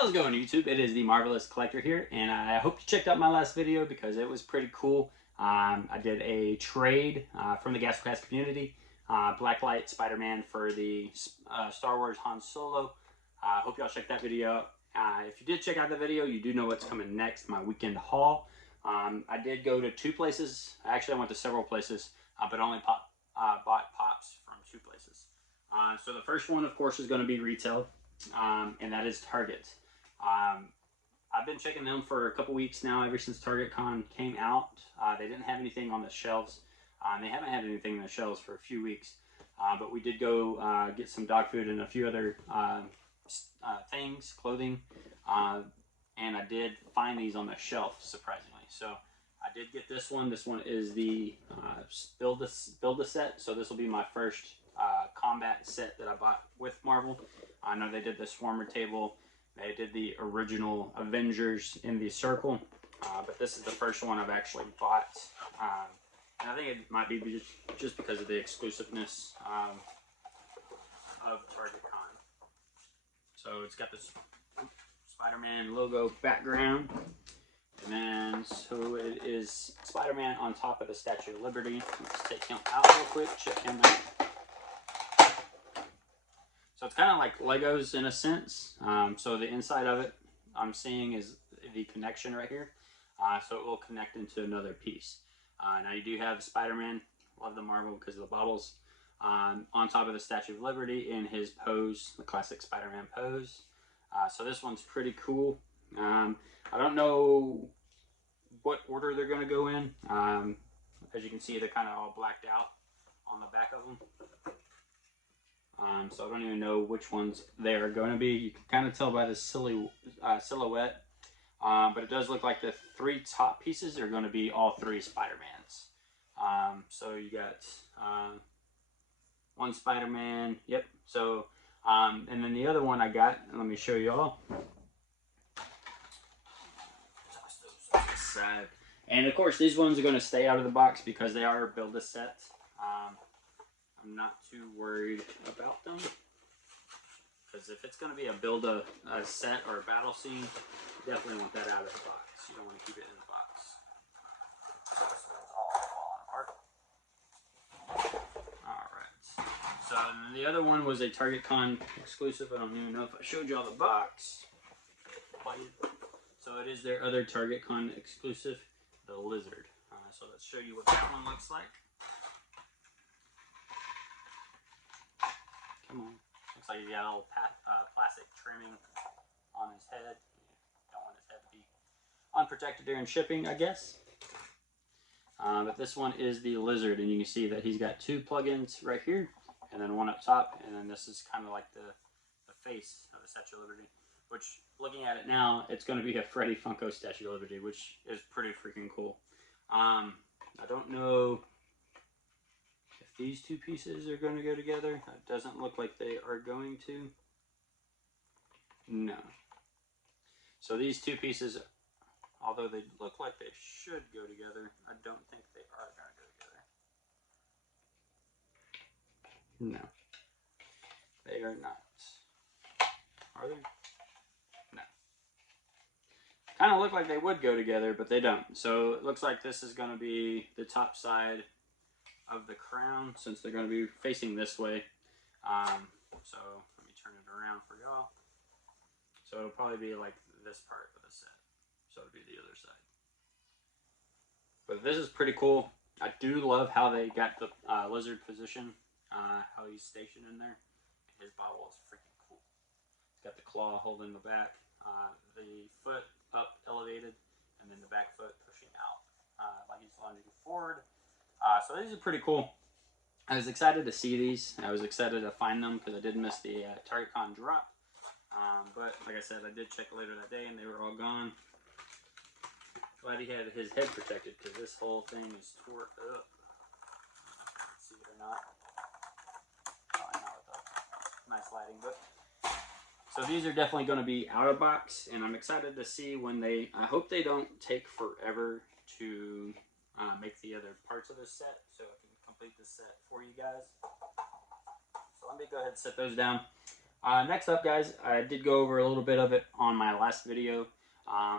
How's it going, YouTube? It is the Marvelous Collector here, and I hope you checked out my last video because it was pretty cool. I did a trade from the GastroCast community, Blacklight Spider-Man for the Star Wars Han Solo. Hope y'all checked that video out. If you did check out the video, you do know what's coming next, my weekend haul. I did go to two places. Actually, I went to several places, but only bought pops from two places. So the first one, of course, is going to be retail, and that is Target. I've been checking them for a couple weeks now, ever since Target Con came out. They didn't have anything on the shelves. They haven't had anything on the shelves for a few weeks. But we did go get some dog food and a few other things, clothing. And I did find these on the shelf, surprisingly. So I did get this one. This one is the Build-A-Set. So this will be my first combat set that I bought with Marvel. I know they did the Swarmer table. They did the original Avengers in the circle, but this is the first one I've actually bought. And I think it might be just because of the exclusiveness of Target Con. So it's got this Spider-Man logo background, and then so it is Spider-Man on top of the Statue of Liberty. Let's take him out real quick, check him out. So it's kind of like Legos in a sense. So the inside of it I'm seeing is the connection right here. So it will connect into another piece. Now you do have Spider-Man, love the Marvel because of the baubles, on top of the Statue of Liberty in his pose, the classic Spider-Man pose. So this one's pretty cool. I don't know what order they're going to go in. As you can see, they're kind of all blacked out on the back of them. So I don't even know which ones they are going to be. You can kind of tell by the silhouette. But it does look like the three top pieces are going to be all three Spider-Mans. So you got one Spider-Man. Yep. So, and then the other one I got, let me show you all. And of course, these ones are going to stay out of the box because they are Build-A-Set. I'm not too worried about them, because if it's going to be a Build-A-Set or a battle scene, you definitely want that out of the box. You don't want to keep it in the box. So it's all falling apart. Alright. So the other one was a Target Con exclusive. I don't even know if I showed y'all the box. So it is their other Target Con exclusive, the Lizard. So let's show you what that one looks like. Come on. Looks like he's got a little plastic trimming on his head. Don't want his head to be unprotected during shipping, I guess. But this one is the Lizard, and you can see that he's got two plugins right here, and then one up top, and then this is kind of like the face of the Statue of Liberty. Which, looking at it now, it's going to be a Freddy Funko Statue of Liberty, which is pretty freaking cool. I don't know if these two pieces are going to go together. It doesn't look like they are going to. No. So these two pieces, although they look like they should go together, I don't think they are going to go together. No. They are not. Are they? No. Kind of look like they would go together, but they don't. So it looks like this is going to be the top side of the crown, since they're going to be facing this way. So let me turn it around for y'all. So it'll probably be like this part of the set. So it'll be the other side. But this is pretty cool. I do love how they got the Lizard position, how he's stationed in there. His bobble is freaking cool. He's got the claw holding the back, the foot up elevated, and then the back foot pushing out like he's lunging forward. So these are pretty cool. I was excited to see these. I was excited to find them because I did miss the Target Con drop. But like I said, I did check later that day and they were all gone. Glad he had his head protected because this whole thing is tore up. See it or not? Probably not with the nice lighting, but. So these are definitely going to be out of box, and I'm excited to see when they. I hope they don't take forever to make the other parts of this set, so I can complete this set for you guys. So let me go ahead and set those down. Next up, guys, I did go over a little bit of it on my last video.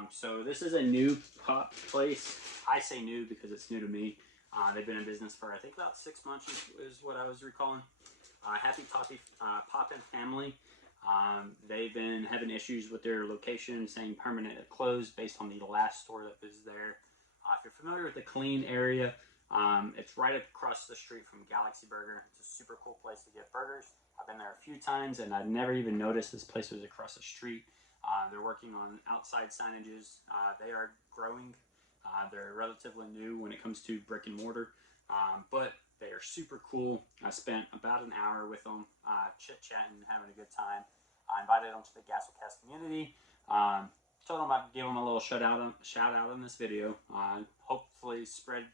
So this is a new pop place. I say new because it's new to me. They've been in business for, I think, about 6 months is what I was recalling. Happy Poppin Family. They've been having issues with their location, saying permanent closed based on the last store that was there. If you're familiar with the Clean area, it's right across the street from Galaxy Burger. It's a super cool place to get burgers. I've been there a few times and I've never even noticed this place was across the street. They're working on outside signages. They are growing. They're relatively new when it comes to brick and mortar, but they are super cool. I spent about an hour with them, chit-chatting, having a good time. I invited them to the GastroCast community. Told them I'd give them a little shout out in this video. Hopefully spread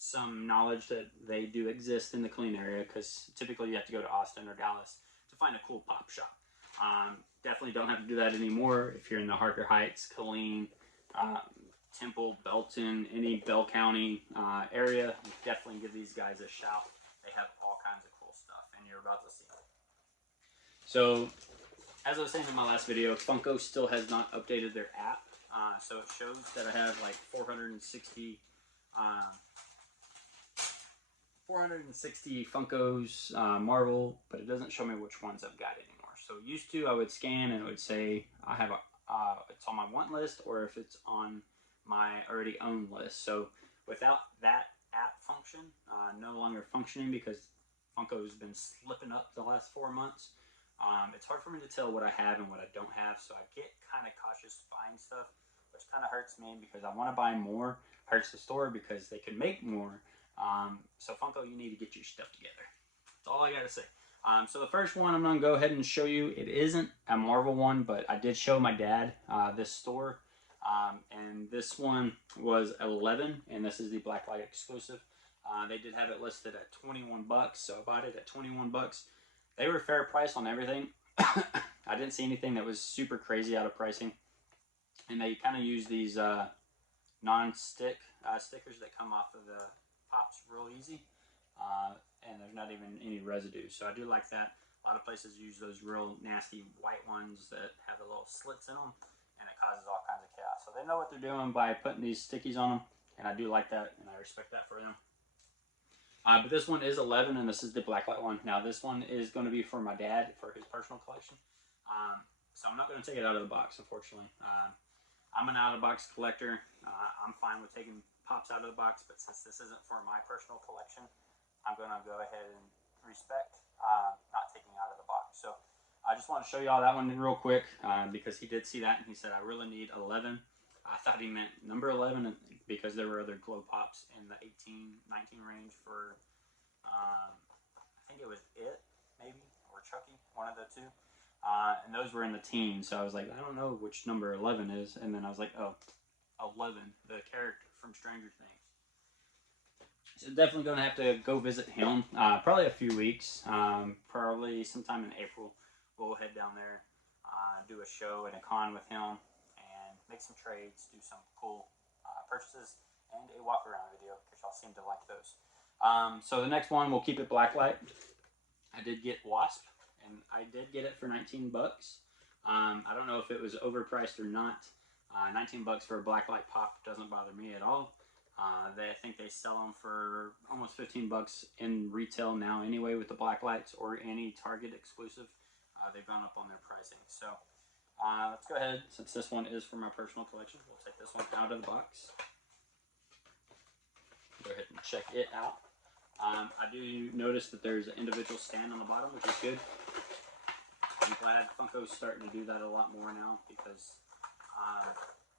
some knowledge that they do exist in the Clean area, because typically you have to go to Austin or Dallas to find a cool pop shop. Definitely don't have to do that anymore if you're in the Harker Heights, Killeen, Temple, Belton, any Bell County area. Definitely give these guys a shout. They have all kinds of cool stuff, and you're about to see it. So, as I was saying in my last video, Funko still has not updated their app. So it shows that I have like 460 Funkos, Marvel, but it doesn't show me which ones I've got anymore. So used to, I would scan and it would say I have it's on my want list, or if it's on my already owned list. So without that app function, no longer functioning because Funko has been slipping up the last 4 months. It's hard for me to tell what I have and what I don't have, so I get kind of cautious buying stuff, which kind of hurts me because I want to buy more. Hurts the store because they can make more. So Funko, you need to get your stuff together. That's all I gotta say. So the first one I'm gonna go ahead and show you. It isn't a Marvel one, but I did show my dad this store, and this one was 11, and this is the Blacklight exclusive. They did have it listed at 21 bucks, so I bought it at 21 bucks. They were fair price on everything. I didn't see anything that was super crazy out of pricing, and they kind of use these non-stick stickers that come off of the pops real easy, and there's not even any residue, so I do like that. A lot of places use those real nasty white ones that have the little slits in them, and it causes all kinds of chaos. So they know what they're doing by putting these stickies on them, and I do like that, and I respect that for them. But this one is 11, and this is the Blacklight one. Now this one is going to be for my dad for his personal collection, so I'm not going to take it out of the box, unfortunately. I'm an out-of-the-box collector. I'm fine with taking pops out of the box, but since this isn't for my personal collection, I'm going to go ahead and respect not taking out of the box. So I just want to show you all that one real quick because he did see that and he said, I really need 11. I thought he meant number 11 because there were other glow pops in the 18, 19 range for, I think it was It, maybe, or Chucky, one of the two. And those were in the teens, so I was like, I don't know which number 11 is. And then I was like, oh, 11, the character from Stranger Things. So definitely going to have to go visit him. Probably a few weeks. Probably sometime in April. We'll head down there, do a show and a con with him, and make some trades, do some cool purchases, and a walk around video, because y'all seem to like those. So the next one, we'll keep it Blacklight. I did get Wasp, and I did get it for 19 bucks. I don't know if it was overpriced or not. 19 bucks for a Blacklight pop doesn't bother me at all. I think they sell them for almost 15 bucks in retail now anyway with the Blacklights or any Target exclusive. They've gone up on their pricing. So let's go ahead, since this one is for my personal collection, we'll take this one out of the box. Go ahead and check it out. I do notice that there's an individual stand on the bottom, which is good. I'm glad Funko's starting to do that a lot more now because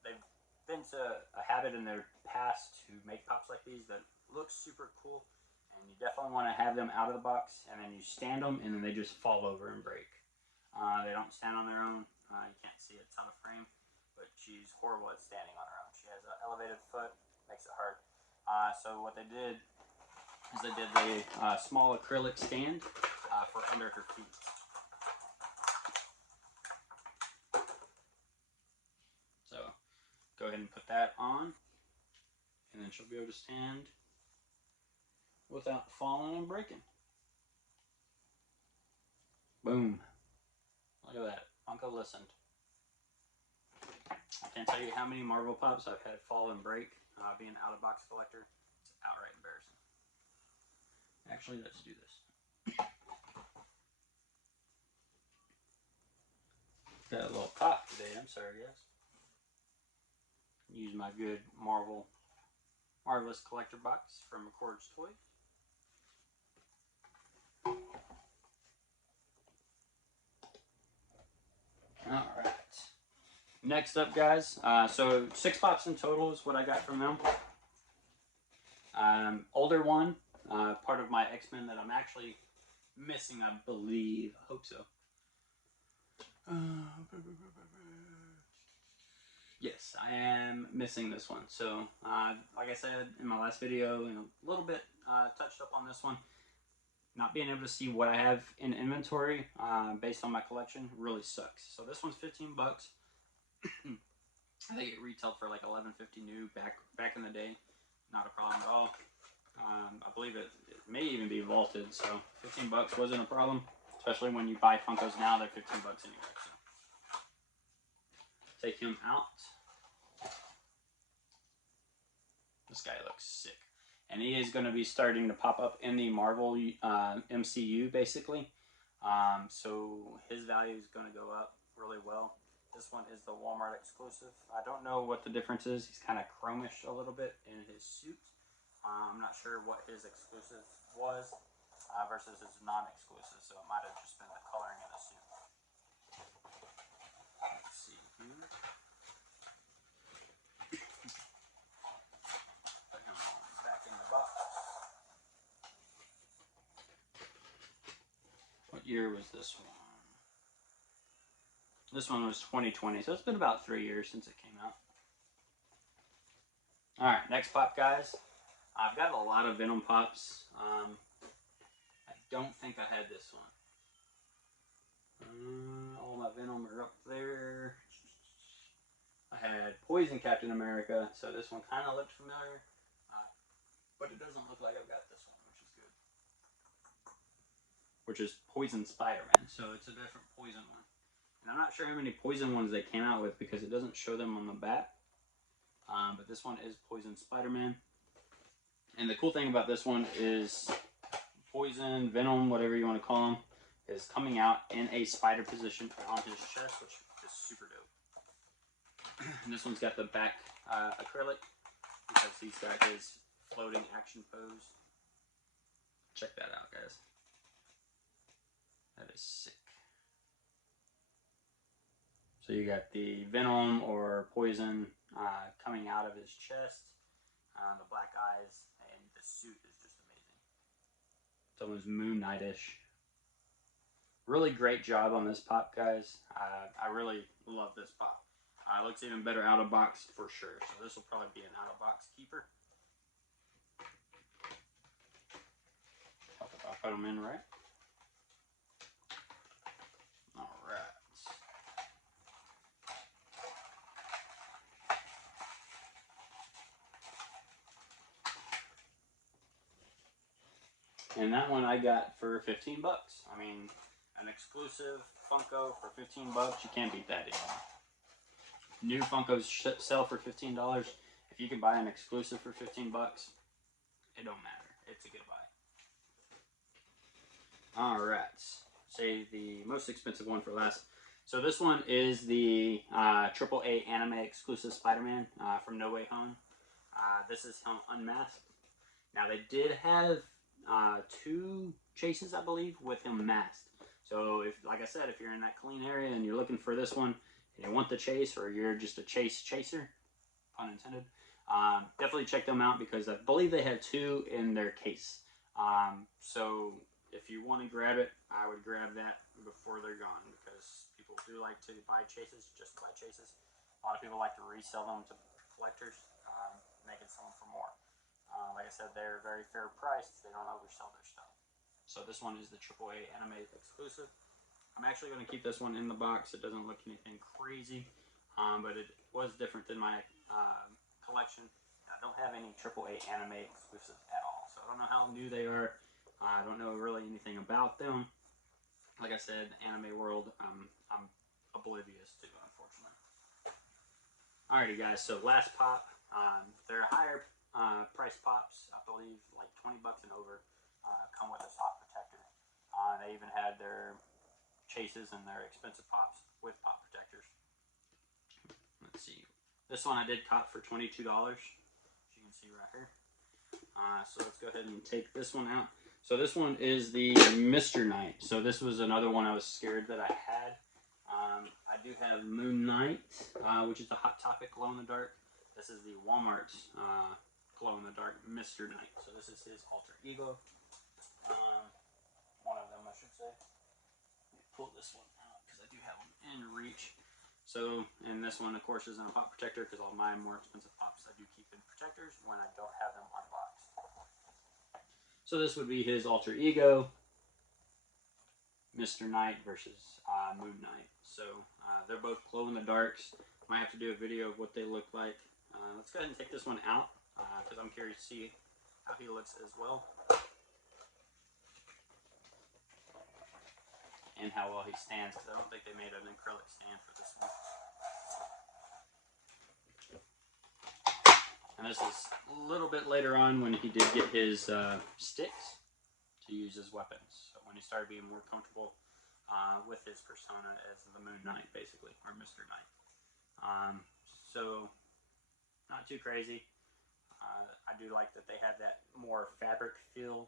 they've been to a habit in their past to make pops like these that look super cool, and you definitely want to have them out of the box, and then you stand them, and then they just fall over and break. They don't stand on their own. You can't see it, it's on a frame, but she's horrible at standing on her own. She has an elevated foot, makes it hard. So what they did is they did a small acrylic stand for under her feet. So go ahead and put that on, and then she'll be able to stand without falling and breaking. Boom. Look at that. Funko listened. I can't tell you how many Marvel Pops I've had fall and break being an out-of-box collector. It's outright embarrassing. Actually, let's do this. Got a little cough today. I'm sorry, guys. Use my good Marvelous Collector box from McCord's Toys. Alright. Next up, guys. So 6 pops in total is what I got from them. Older one, part of my X-Men that I'm actually missing, I believe. I hope so. Yes, I am missing this one. So, like I said in my last video, and a little bit touched up on this one. Not being able to see what I have in inventory based on my collection really sucks. So this one's 15 bucks. I think it retailed for like $11.50 new back in the day. Not a problem at all. I believe it may even be vaulted, so 15 bucks wasn't a problem. Especially when you buy Funkos now, they're 15 bucks anyway. So take him out. This guy looks sick. And he is going to be starting to pop up in the Marvel MCU, basically. So his value is going to go up really well. This one is the Walmart exclusive. I don't know what the difference is. He's kind of chromish a little bit in his suit. I'm not sure what his exclusive was versus his non-exclusive. So it might have just been the coloring of the suit. Let's see here. Put him back in the box. What year was this one? This one was 2020, so it's been about 3 years since it came out. Alright, next pop, guys. I've got a lot of Venom pops. I don't think I had this one. All my Venom are up there. I had Poison Captain America, so this one kind of looked familiar. But it doesn't look like I've got this one, which is good. Which is Poison Spider-Man, so it's a different Poison one. And I'm not sure how many Poison ones they came out with because it doesn't show them on the back. But this one is Poison Spider-Man. And the cool thing about this one is Poison, Venom, whatever you want to call him, is coming out in a spider position on his chest, which is super dope. And this one's got the back acrylic because he's got his floating action pose. Check that out, guys. That is sick. So you got the Venom or Poison coming out of his chest, the black eyes, and the suit is just amazing. It's almost Moon Knight-ish. Really great job on this pop, guys. I really love this pop. It looks even better out of box for sure. So this will probably be an out of box keeper. Hope I put them in right. And that one I got for 15 bucks. I mean, an exclusive Funko for 15 bucks, you can't beat that anymore. New Funkos sell for $15. If you can buy an exclusive for 15 bucks, it don't matter. It's a good buy. Alright, save the most expensive one for last. So this one is the AAA anime exclusive Spider-Man from No Way Home. This is him unmasked. Now they did have 2 chases, I believe, with him masked. So if, like I said, if you're in that clean area and you're looking for this one and you want the chase, or you're just a chaser, pun intended, definitely check them out because I believe they had 2 in their case. So if you want to grab it, I would grab that before they're gone because people do like to buy chases just to buy chases. A lot of people like to resell them to collectors. They can sell them for more. Like I said, they're very fair priced. They don't oversell their stuff. So this one is the AAA anime exclusive. I'm actually going to keep this one in the box. It doesn't look anything crazy, but it was different than my collection. I don't have any AAA anime exclusives at all, so I don't know how new they are. I don't know really anything about them. like I said, anime world, I'm oblivious to, unfortunately. Alrighty, guys. So last pop, they're higher price pops, I believe, like 20 bucks and over. Come with a soft protector. They even had their chases and their expensive pops with pop protectors. Let's see. This one I did cop for $22, as you can see right here. So let's go ahead and take this one out. So this one is the Mr. Knight. So this was another one I was scared that I had. I do have Moon Knight, which is the Hot Topic glow in the dark. This is the Walmart glow in the dark Mr. Knight. So this is his alter ego. One of them, I should say. Let me pull this one out because I do have them in reach. So, and this one, of course, isn't a pop protector because all my more expensive pops I do keep in protectors when I don't have them unboxed. So this would be his alter ego, Mr. Knight versus Moon Knight. So they're both glow in the darks. Might have to do a video of what they look like. Let's go ahead and take this one out because I'm curious to see how he looks as well. And how well he stands, because I don't think they made an acrylic stand for this one. And this is a little bit later on when he did get his sticks to use as weapons. So when he started being more comfortable with his persona as the Moon Knight, basically, or Mr. Knight. So not too crazy. I do like that they have that more fabric feel,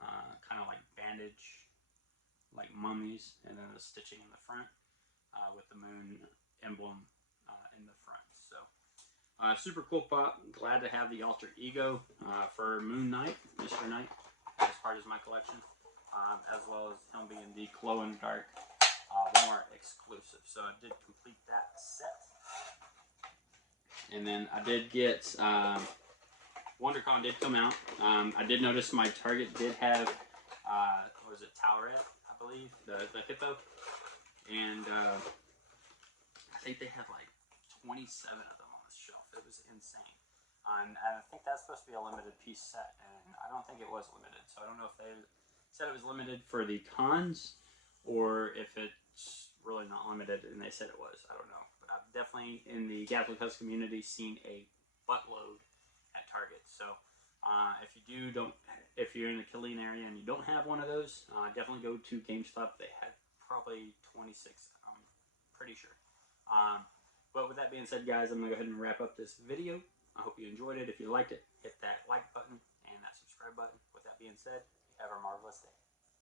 kind of like bandage, like mummies, and then the stitching in the front with the moon emblem in the front. So super cool pop. Glad to have the alter ego for Moon Knight, Mr. Knight, as part of my collection, as well as him being the glow in the dark Walmart exclusive. So I did complete that set. And then I did get WonderCon did come out. I did notice my Target did have what was it, Towerette, I believe, the hippo, and I think they had like 27 of them on the shelf. It was insane. And I think that's supposed to be a limited piece set, and I don't think it was limited. So I don't know if they said it was limited for the cons or if it's really not limited and they said it was. I don't know. But I've definitely, in the Gathering House community, seen a buttload at Target. So if you're in the Killeen area and you don't have one of those, definitely go to GameStop. They had probably 26, I'm pretty sure. But with that being said, guys, I'm going to go ahead and wrap up this video. I hope you enjoyed it. If you liked it, hit that like button and that subscribe button. With that being said, have a marvelous day.